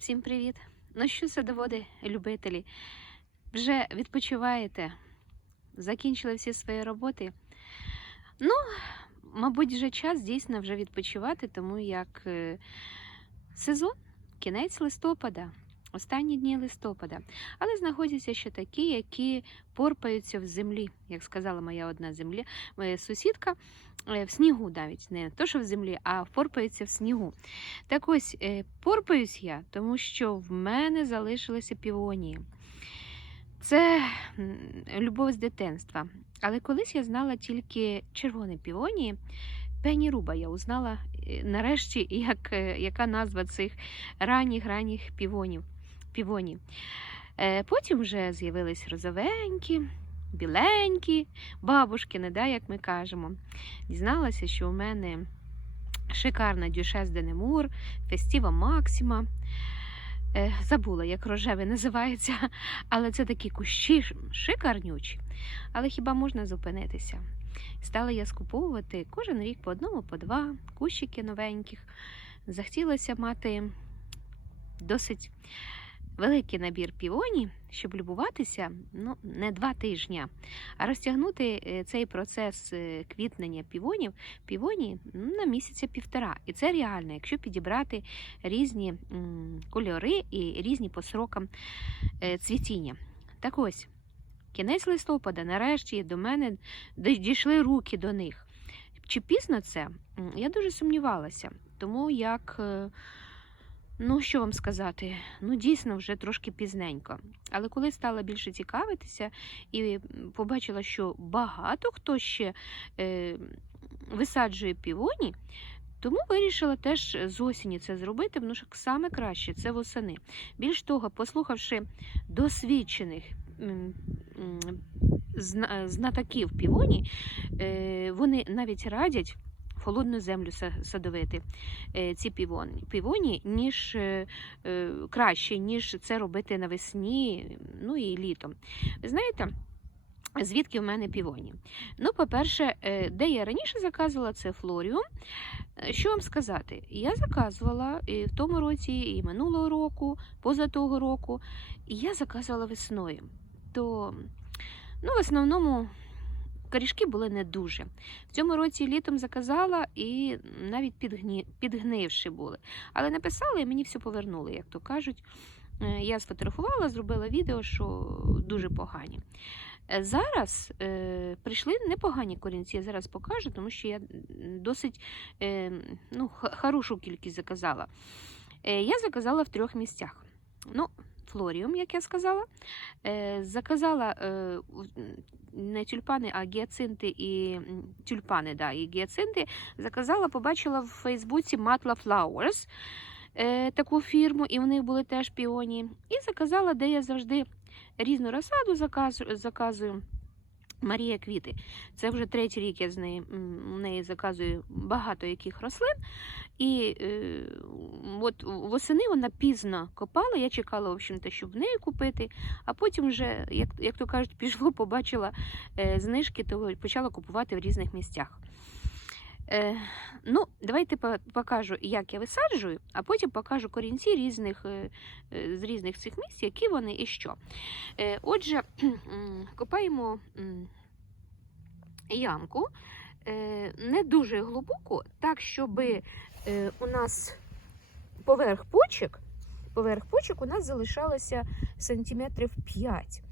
Всім привіт! Ну що, садоводи, любителі? Вже відпочиваєте? Закінчили всі свої роботи? Ну, мабуть, вже час дійсно вже відпочивати, тому як е, сезон, кінець листопада, останні дні листопада. Але знаходяться ще такі, які порпаються в землі, як сказала моя одна земля, моя сусідка, е, в снігу навіть не то, що в землі, а порпаються в снігу. Так ось е, порпаюсь я, тому що в мене залишилися півонії. Це любов з дитинства. Але колись я знала тільки червоні півонії. Пені Руба я узнала е, нарешті, як, яка назва цих ранніх ранніх півонів. Півонів. Е, Потім вже з'явились розовенькі, біленькі, бабушкини, да, як ми кажемо. Дізналася, що у мене шикарна Дюшес де Немур, Фестіва Максима. Е, Забула, як рожевий називається, але це такі кущі шикарнючі. Але хіба можна зупинитися? Стала я скуповувати кожен рік по одному, по два кущики новеньких. Захотілося мати досить великий набір півоні, щоб любуватися ну, не два тижні, а розтягнути е, цей процес е, квітнення півонів півоні ну, на місяця півтора. І це реально, якщо підібрати різні кольори і різні по срокам е, цвітіння. Так ось, кінець листопада, нарешті до мене дійшли руки до них. Чи пізно це? Я дуже сумнівалася, тому як. Ну, що вам сказати? Ну, дійсно, вже трошки пізненько. Але коли стала більше цікавитися і побачила, що багато хто ще е, висаджує півоні, тому вирішила теж з осені це зробити, тому що саме краще це восени. Більш того, послухавши досвідчених знатоків півоні, е, вони навіть радять. Холодну землю садовити е, ці півоні, ніж е, е, краще, ніж це робити навесні, ну і літом. Ви знаєте, звідки в мене півоні? Ну, по-перше, де я раніше заказувала, це Флоріум. Що вам сказати? Я заказувала і в тому році, і минулого року, поза того року, і я заказувала весною. То, ну, в основному. Корішки були не дуже. В цьому році літом заказала і навіть підгні... підгнивши були. Але написали і мені все повернули, як то кажуть. Е, Я сфотографувала, зробила відео, що дуже погані. Е, Зараз е, прийшли непогані корінці, я зараз покажу, тому що я досить е, ну, хорошу кількість заказала. Е, я заказала в трьох місцях. Ну, Флоріум, як я сказала. Е, заказала е, не тюльпани, а гіацинти і тюльпани, да, і гіацинти. Заказала, побачила в Фейсбуці Matla Flowers е, таку фірму, і в них були теж піоні. І заказала, де я завжди різну розсаду заказую. Марія Квіти. Це вже третій рік я з неї, в неї заказую багато яких рослин. І е, от восени вона пізно копала. Я чекала, в общем-то, щоб в неї купити. А потім вже, як, як то кажуть, пішло, побачила е, знижки, то почала купувати в різних місцях. Е, ну, давайте покажу, як я висаджую, а потім покажу корінці різних, е, е, з різних цих місць, які вони і що. Отже, копаємо ямку не дуже глибоку, так, щоб у нас поверх почек, поверх почек у нас залишалося сантиметрів 5.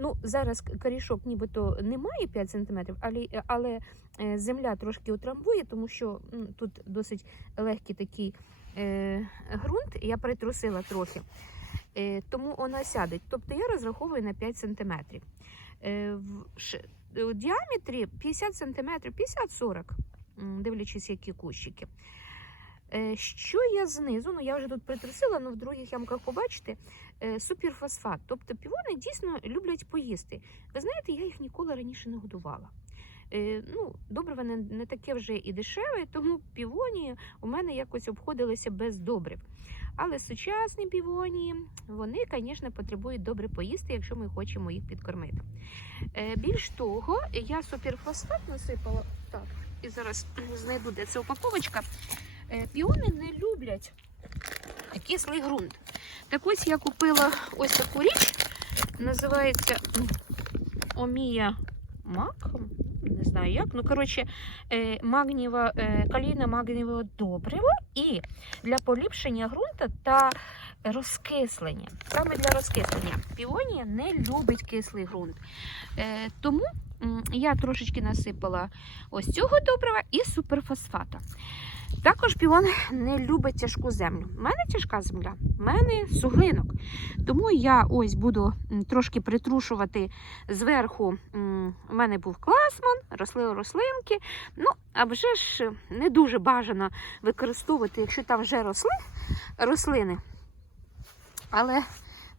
Е, Ну, зараз корішок нібито немає 5 см, але, але е, земля трошки утрамбує, тому що м, тут досить легкий такий е, ґрунт. Я притрусила трохи, е, тому вона сяде. Тобто я розраховую на 5 см. Е, в, ш, в діаметрі 50 см, 50-40, м, дивлячись, які кущики. Е, Що я знизу? Ну я вже тут притрусила, але в других ямках побачите е, суперфосфат. Тобто півони дійсно люблять поїсти. Ви знаєте, я їх ніколи раніше не годувала. Е, ну, добриво не, не таке вже і дешеве, тому півоні у мене якось обходилися без добрив. Але сучасні півоні, вони, звісно, потребують добре поїсти, якщо ми хочемо їх підкормити. Більш того, я суперфосфат насипала так, і зараз знайду, де ця упаковочка. Е, Піони не люблять кислий ґрунт. Так ось я купила ось таку річ, називається Омія Мак. Не знаю як. Ну, коротше, е, магнієва, е, калійне магнієве добриво і для поліпшення ґрунту та розкислення. Саме для розкислення. Піонія не любить кислий ґрунт. Тому я трошечки насипала ось цього добрива і суперфосфата. Також піон не любить тяжку землю. У мене тяжка земля, в мене суглинок. Тому я ось буду трошки притрушувати зверху. У мене був класман, росли рослинки. Ну, а вже ж не дуже бажано використовувати, якщо там вже росли рослини. Але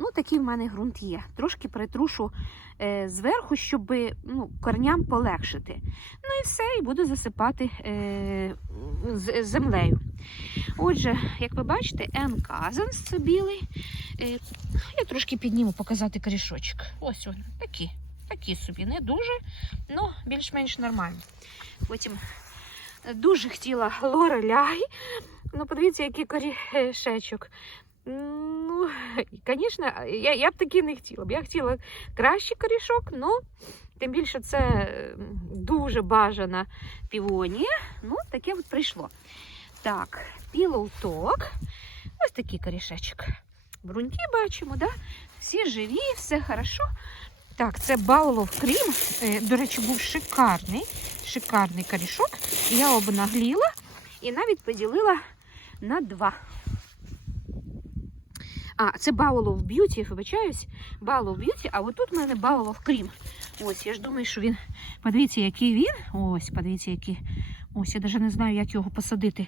ну, такий в мене ґрунт є. Трошки притрушу е, зверху, щоб ну, корням полегшити. Ну і все, і буду засипати е, з- землею. Отже, як ви бачите, енказанс це білий. Е, я трошки підніму показати корішочок. Ось він, такі. Такі собі, не дуже, але більш-менш нормальні. Потім дуже хотіла лореляй. Ну, подивіться, який корішечок. Ну, звісно, я, я б таки не хотіла б. Я хотіла кращий корішок, але тим більше це дуже бажана півонія. Ну, таке от прийшло. Так, пілоуток. Ось такий корішечок. Бруньки бачимо, да? всі живі, все хорошо. Так, це Баулов Крім. Е, До речі, був шикарний, шикарний корішок. Я обнагліла і навіть поділила на два. А, це Баулов Б'юті, вибачаюсь. Баулов Б'юті, а отут в мене Баулов Крім. Ось, я ж думаю, що він. Подивіться, який він. Ось, подивіться, який. Ось, я навіть не знаю, як його посадити.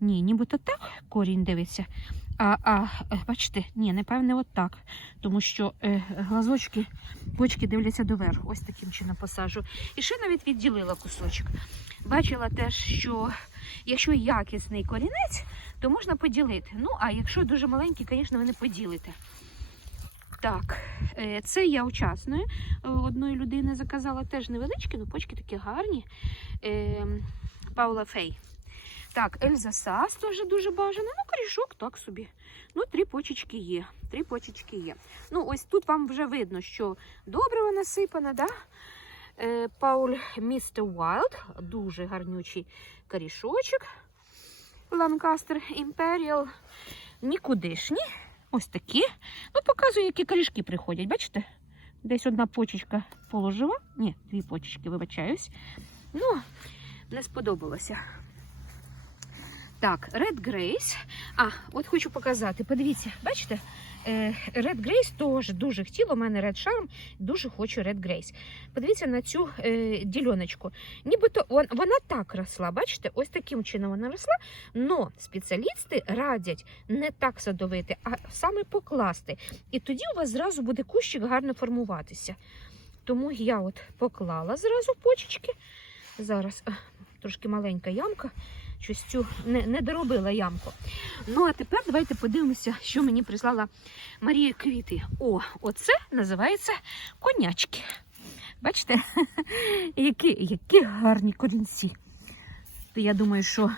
Ні, нібито так корінь дивиться. А, а е, бачите, ні, напевне, от так. Тому що е, глазочки, почки дивляться доверху. Ось таким чином посаджу. І ще навіть відділила кусочок. Бачила теж, що якщо якісний корінець, то можна поділити. Ну, а якщо дуже маленький, звісно, ви не поділите. Так, е, це я учасною е, одної людини заказала теж невеличкі, ну почки такі гарні. Е, Паула Фей. Так, Ельза Сас теж дуже бажана. Ну, корішок так собі. Ну, три почечки є. Три почечки є. Ну, ось тут вам вже видно, що добриво насипане, да? Пауль Містер Уайлд, дуже гарнючий корішочок. Ланкастер Імперіал. Нікудишні. Ось такі. Ну, показую, які корішки приходять. Бачите? Десь одна почечка положила. Ні, дві почечки, вибачаюсь. Ну, не сподобалося. Так, Red Grace. А, от хочу показати. Подивіться, бачите? Е, Red Grace теж дуже хотіла. У мене Red Charm, дуже хочу Red Grace. Подивіться на цю е, діляночку. Нібито вон- вона так росла. Бачите, ось таким чином вона росла. Но спеціалісти радять не так садовити, а саме покласти. І тоді у вас зразу буде кущик гарно формуватися. Тому я от поклала зразу почечки. Зараз трошки маленька ямка. Щось цю не, не доробила ямку. Ну, а тепер давайте подивимося, що мені прислала Марія Квіти. О, оце називається конячки. Бачите, які, які гарні корінці. Я думаю, що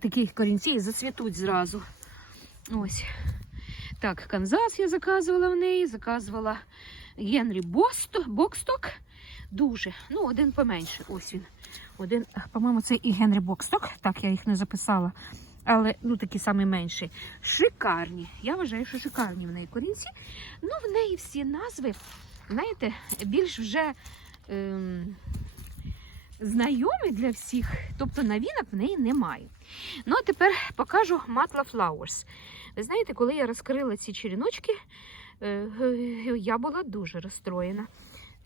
такі корінці зацвітуть зразу. Ось. Так, Канзас я заказувала в неї, заказувала Генрі Боксток. Дуже. Ну, один поменше. Ось він. Один, по-моєму, це і Генрі Боксток. Так, я їх не записала. Але ну такі самі менші. Шикарні. Я вважаю, що шикарні в неї корінці. Ну, в неї всі назви, знаєте, більш вже ем, знайомі для всіх. Тобто новинок в неї немає. Ну, а тепер покажу Матла Flowers. Ви знаєте, коли я розкрила ці черіночки, е, я була дуже розстроєна.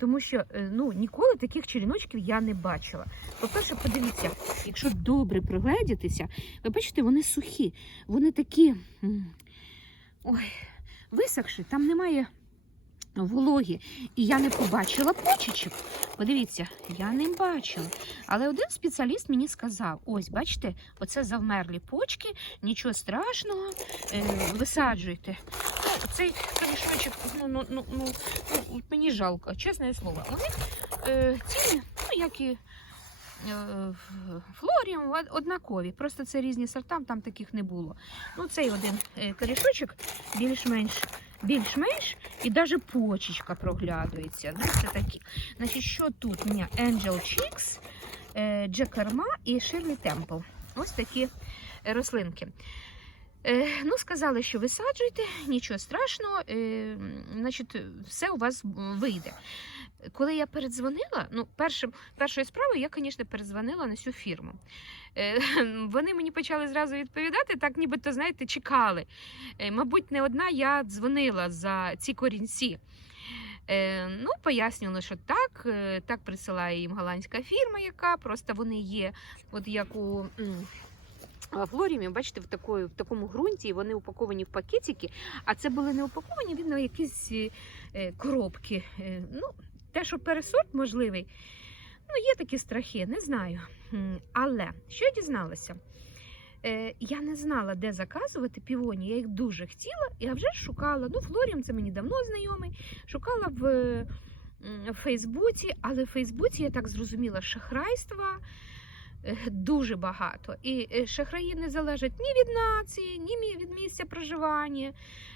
Тому що е, ну, ніколи таких черіночків я не бачила. По-перше, подивіться, якщо добре пригледітися, ви бачите, вони сухі, вони такі ой, висохші, там немає вологі. І я не побачила почечок. Подивіться, я не бачила. Але один спеціаліст мені сказав: ось, бачите, оце завмерлі почки, нічого страшного, е, висаджуйте. Ну, цей корішочок, ну, ну, ну, ну, ну, мені жалко, чесне слово. Вони е, ціни, ну, як і е, флоріум однакові. Просто це різні сорта, там таких не було. Ну, цей один е, корішочок більш-менш. Більш-менш і навіть почечка проглядується. Ну, це такі. Значить, що тут у мене Angel Cheeks, е, Джекарма і Shirley Temple. Ось такі е, рослинки. Е, ну, сказали, що висаджуйте, нічого страшного, значить, все у вас вийде. Коли я передзвонила, ну, першим, першою справою я, звісно, передзвонила на цю фірму. Е, вони мені почали зразу відповідати, так нібито, знаєте, чекали. Е, мабуть, не одна я дзвонила за ці корінці. Е, ну, пояснювали, що так, е, так присилає їм голландська фірма, яка просто вони є, от як у. Флоріумі, бачите, в, такої, в такому ґрунті вони упаковані в пакетики, а це були не упаковані, видно, якісь е, е, коробки. Е, ну, те, що пересорт можливий, ну, є такі страхи, не знаю. Але що я дізналася? Е, я не знала, де заказувати півоні, я їх дуже хотіла, я вже шукала. Ну, Флоріум це мені давно знайомий. Шукала в, Фейсбуці, але в Фейсбуці я так зрозуміла шахрайства е, дуже багато. І е, шахраї не залежать ні від нації, ні від місця проживання.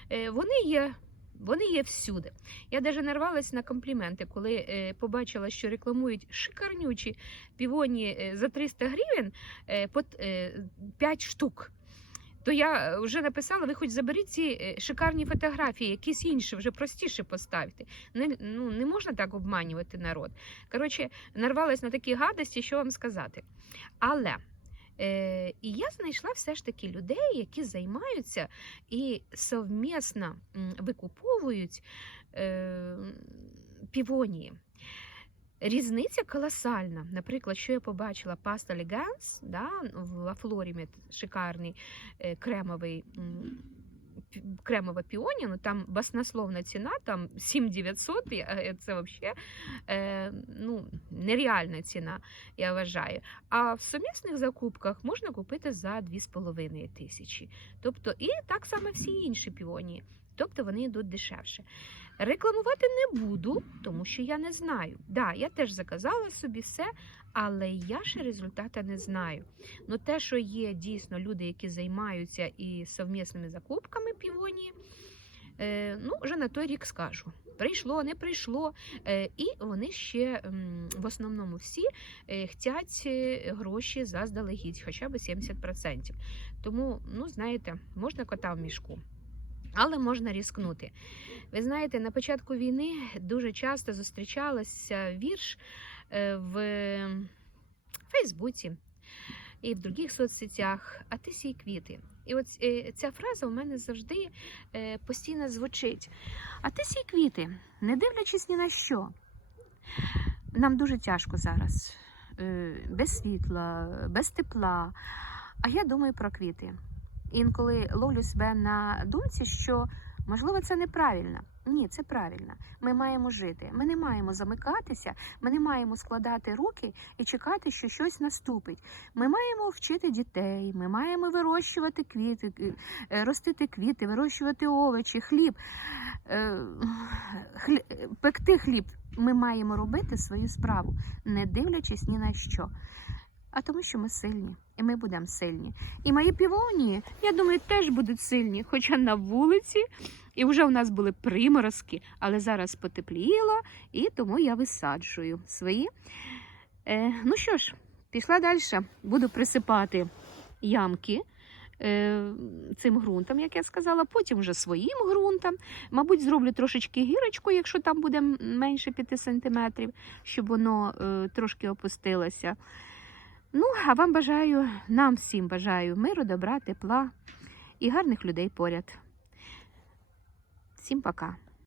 Вони є. Вони є всюди. Я навіть нарвалась на компліменти, коли е, побачила, що рекламують шикарнючі півоні е, за 300 гривень е, по е, 5 штук. То я вже написала: ви хоч заберіть ці шикарні фотографії, якісь інші, вже простіше поставте. Не, ну, не можна так обманювати народ. Коротше, нарвалась на такі гадості, що вам сказати. Але е, і я знайшла все ж таки людей, які займаються і совмісно викуповують е, півонії. Різниця колосальна. Наприклад, що я побачила паста Леганс да, в Афлорімі шикарний е, кремовий. М, пі- Кремова піонія, ну там баснословна ціна, там 7900, і, е, це взагалі е, ну, нереальна ціна, я вважаю. А в сумісних закупках можна купити за 2,5 тисячі. Тобто, і так само всі інші піонії. Тобто вони йдуть дешевше. Рекламувати не буду, тому що я не знаю. Да, я теж заказала собі все, але я ще результата не знаю. Ну, те, що є дійсно люди, які займаються і совмісними закупками півонії, е, ну, вже на той рік скажу. Прийшло, не прийшло. Е, і вони ще в основному всі е, хотять е, гроші заздалегідь, хоча б 70%. Тому, ну, знаєте, можна кота в мішку. Але можна різкнути. Ви знаєте, на початку війни дуже часто зустрічалася вірш е, в Фейсбуці і в других соцсетях, а ти сій квіти. І от е, ця фраза у мене завжди е, постійно звучить. А ти сій квіти, не дивлячись ні на що. Нам дуже тяжко зараз, без світла, без тепла. А я думаю про квіти. Інколи ловлю себе на думці, що можливо це неправильно. Ні, це правильно. Ми маємо жити. Ми не маємо замикатися, ми не маємо складати руки і чекати, що щось наступить. Ми маємо вчити дітей, ми маємо вирощувати квіти, е, ростити квіти, вирощувати овочі, хліб, е, хлі- е, пекти хліб. Ми маємо робити свою справу, не дивлячись ні на що. А тому, що ми сильні, і ми будемо сильні. І мої півонії, я думаю, теж будуть сильні, хоча на вулиці, і вже у нас були приморозки, але зараз потепліло, і тому я висаджую свої. Е, ну що ж, пішла далі. Буду присипати ямки. е, Цим ґрунтом, як я сказала, потім вже своїм ґрунтом. Мабуть, зроблю трошечки гірочку, якщо там буде менше 5 см, щоб воно е, трошки опустилося. Ну, а вам бажаю, нам всім бажаю миру, добра, тепла і гарних людей поряд. Всім пока.